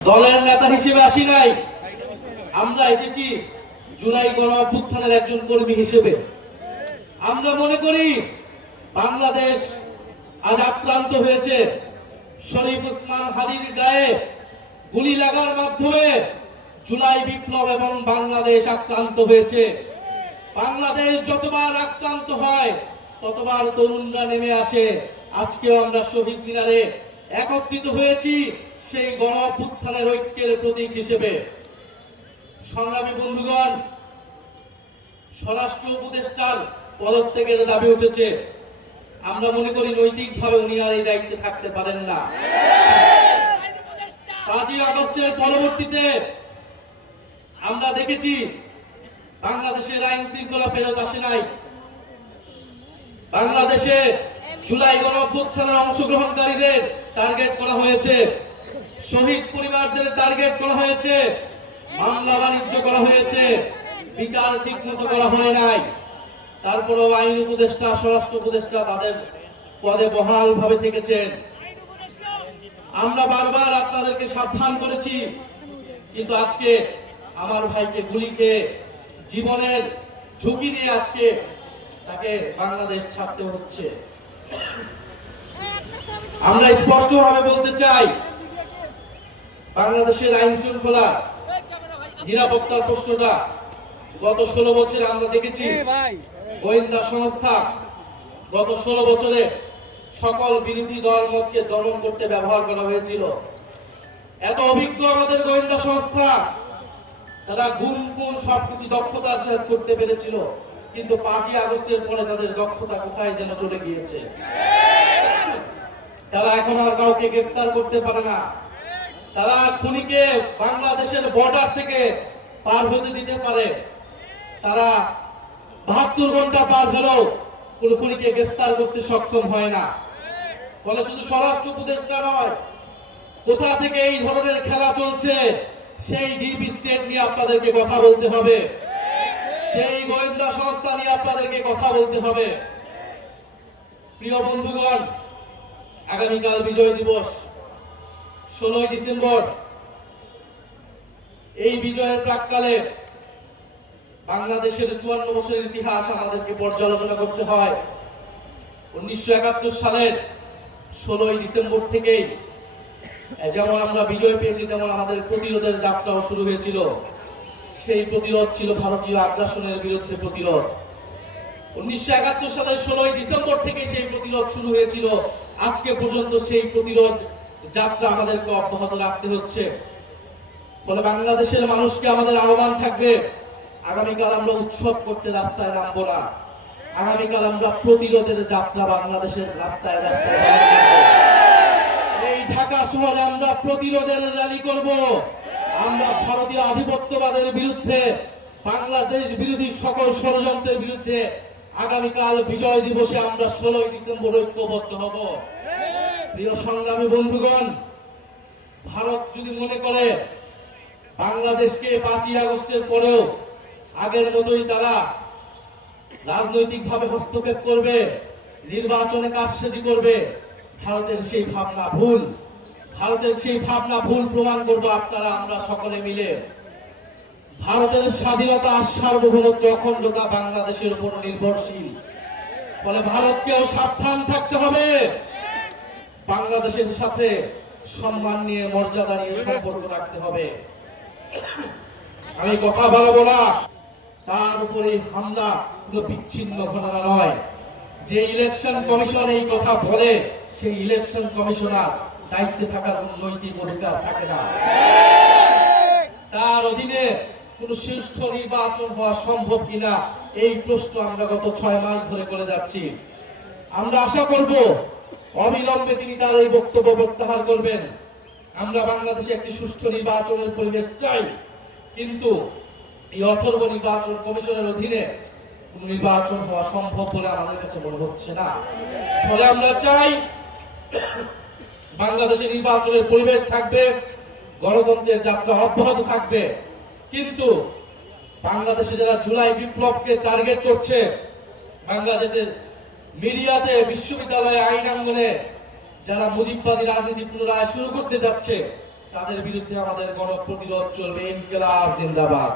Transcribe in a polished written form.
দলের নেতা হিসেবে আসি নাই, আমরা এসেছি জুলাই গণ অভ্যুত্থানের একজন কর্মী হিসেবে। আমরা মনে করি বাংলাদেশ আজ আক্রান্ত হয়েছে। শরীফ ওসমান হাদির গায়ে গুলি লাগার মাধ্যমে জুলাই বিপ্লব এবং বাংলাদেশ আক্রান্ত হয়েছে। বাংলাদেশ যতবার আক্রান্ত হয় ততবার তরুণরা নেমে আসে। আজকেও আমরা শহীদ মিনারে একত্রিত হয়েছি সেই গণ অভ্যুত্থানের ঐক্যের প্রতীক হিসেবে। সংগ্রামী বন্ধুগণ, স্বরাষ্ট্র উপদেষ্টার পদত্যাগের দাবি উঠেছে। আমরা মনে করি নৈতিকভাবে উনি আর এই দায়িত্বে থাকতে পারেন না। 5ই আগস্টের পরবর্তীতে আমরা দেখেছি বাংলাদেশের আইন শৃঙ্খলা ফেরত আসে নাই। বাংলাদেশে জুলাই গণ অভ্যুত্থানের অংশগ্রহণকারীদের টার্গেট করা হয়েছে, শহীদ পরিবারদের টার্গেট করা হয়েছে, মামলা বাণিজ্য করা হয়েছে, বিচার ঠিক মতো করা হয় নাই। তারপরেও আইন উপদেষ্টা, স্বরাষ্ট্র উপদেষ্টা তাদের পদে বহাল ভাবে থেকেছেন। আমরা বারবার আপনাদেরকে সাবধান করেছি, কিন্তু আজকে আমার ভাইকে গুলি খেয়ে জীবনের ঝুঁকি নিয়ে আজকে তাকে বাংলাদেশ ছাড়তে হচ্ছে। আমরা স্পষ্টভাবে বলতে চাই, বাংলাদেশের আইন শৃঙ্খলা নিরাপত্তার প্রশ্নটা গত 16 বছরে আমরা দেখেছি গোয়েন্দা সংস্থা গত 16 বছরে সকল বিরোধী দল মতকে দমন করতে ব্যবহার করা হয়েছিল। এত অভিজ্ঞ আমাদের গোয়েন্দা সংস্থা, তারা গুণ সবকিছু দক্ষতার সাথে করতে পেরেছিল, কিন্তু 5ই আগস্টের পরে তাদের দক্ষতা কোথায় যেন চলে গিয়েছে। তারা এখন আর কাউকে গ্রেফতার করতে পারে না। তারা খুনিকে বাংলাদেশের বর্ডার থেকে পার হতে দিতে পারে, তারা 72 ঘন্টা পার হলেও কোন খুনিকে গ্রেফতার করতে সক্ষম হয় না। ফলে শুধু স্বরাষ্ট্র উপদেষ্টা নয়, কোথা থেকে এই ধরনের খেলা চলছে সেই ডিপ স্টেট নিয়ে আপনাদেরকে কথা বলতে হবে, সেই গোয়েন্দা সংস্থা নিয়ে আপনাদেরকে কথা বলতে হবে। প্রিয় বন্ধুগণ, আগামীকাল বিজয় দিবস 16ই ডিসেম্বর। এই বিজয়ের প্রাক্কালে বাংলাদেশের 54 বছরের ইতিহাস আমাদেরকে পর্যালোচনা করতে হয়। 1971 সালের 16ই ডিসেম্বর থেকেই যেমন আমরা বিজয় পেয়েছি, তেমন আমাদের প্রতিরোধের যাত্রাও শুরু হয়েছিল। সেই প্রতিরোধ ছিল ভারতীয় আগ্রাসনের বিরুদ্ধে প্রতিরোধ। 1971 সালের 16ই ডিসেম্বর থেকে সেই প্রতিরোধ শুরু হয়েছিল। আজকে পর্যন্ত সেই প্রতিরোধ যাত্রা আমাদেরকে অব্যাহত রাখতে হচ্ছে। ফলে বাংলাদেশের মানুষকে আমাদের আহ্বান থাকবে, আগামীকাল আমরা উৎসব করতে রাস্তায় নামবো না। আগামীকাল আমরা প্রতিরোধের যাত্রা বাংলাদেশের রাস্তায় রাস্তায় এই ঢাকা শহরে আমরা প্রতিরোধের র্যালি করব। আমরা ভারতীয় আধিপত্যবাদের বিরুদ্ধে, বাংলাদেশ বিরোধী সকল ষড়যন্ত্রের বিরুদ্ধে আগামীকাল বিজয় দিবসে আমরা 16ই ডিসেম্বর ঐক্যবদ্ধ হব। প্রিয় সংগ্রামী বন্ধুগণ, ভারত যদি মনে করে বাংলাদেশকে 5ই আগস্টের পরেও আগের মতোই তারা রাজনৈতিকভাবে হস্তক্ষেপ করবে, নির্বাচনে কারসাজি করবে, ভারতের সেই ভাবনা ভুল। ভারতের সেই ভাবনা ভুল প্রমাণ করবো আপনারা আমরা সকলে মিলে। ভারতের স্বাধীনতা, সার্বভৌমত্ব, অখণ্ডতা বাংলাদেশের উপর নির্ভরশীল। ফলে ভারতকেও সাবধান থাকতে হবে, বাংলাদেশের সাথে সম্মান নিয়ে, মর্যাদা নিয়ে সম্পর্ক রাখতে হবে। আমি কথা বলবো না, তার উপরে হামলা কোনো বিচ্ছিন্ন ঘটনা নয়। যে ইলেকশন কমিশন এই কথা বলে, সেই ইলেকশন কমিশনার দায়িত্বে থাকার কোন নৈতিক অধিকার থাকে না। তার অধীনে কোন সুষ্ঠ নির্বাচন হওয়া সম্ভব কিনা এই প্রশ্ন আমরা গত 6 মাস ধরে করে যাচ্ছি। আমরা আশা করব অবিলম্বে তিনি তার এই বক্তব্য প্রত্যাহার করবেন। আমরা বাংলাদেশে একটি সুষ্ঠু নির্বাচনের পরিবেশ চাই, কিন্তু এই অথর্ব নির্বাচন কমিশনের অধীনে কোন নির্বাচন হওয়া সম্ভব বলে আমাদের কাছে মনে হচ্ছে না। ফলে আমরা চাই বাংলাদেশে নির্বাচনের পরিবেশ থাকবে, গণতন্ত্রের যাত্রা অব্যাহত থাকবে, কিন্তু বাংলাদেশে যারা জুলাই বিপ্লবকে টার্গেট করছে, বাংলাদেশের মিডিয়াতে, বিশ্ববিদ্যালয়ে, আইনাঙ্গনে যারা মুজিববাদী রাজনীতি পুনরায় শুরু করতে যাচ্ছে, তাদের বিরুদ্ধে আমাদের গণপ্রতিরোধ চলবে। ইনকিলাব জিন্দাবাদ।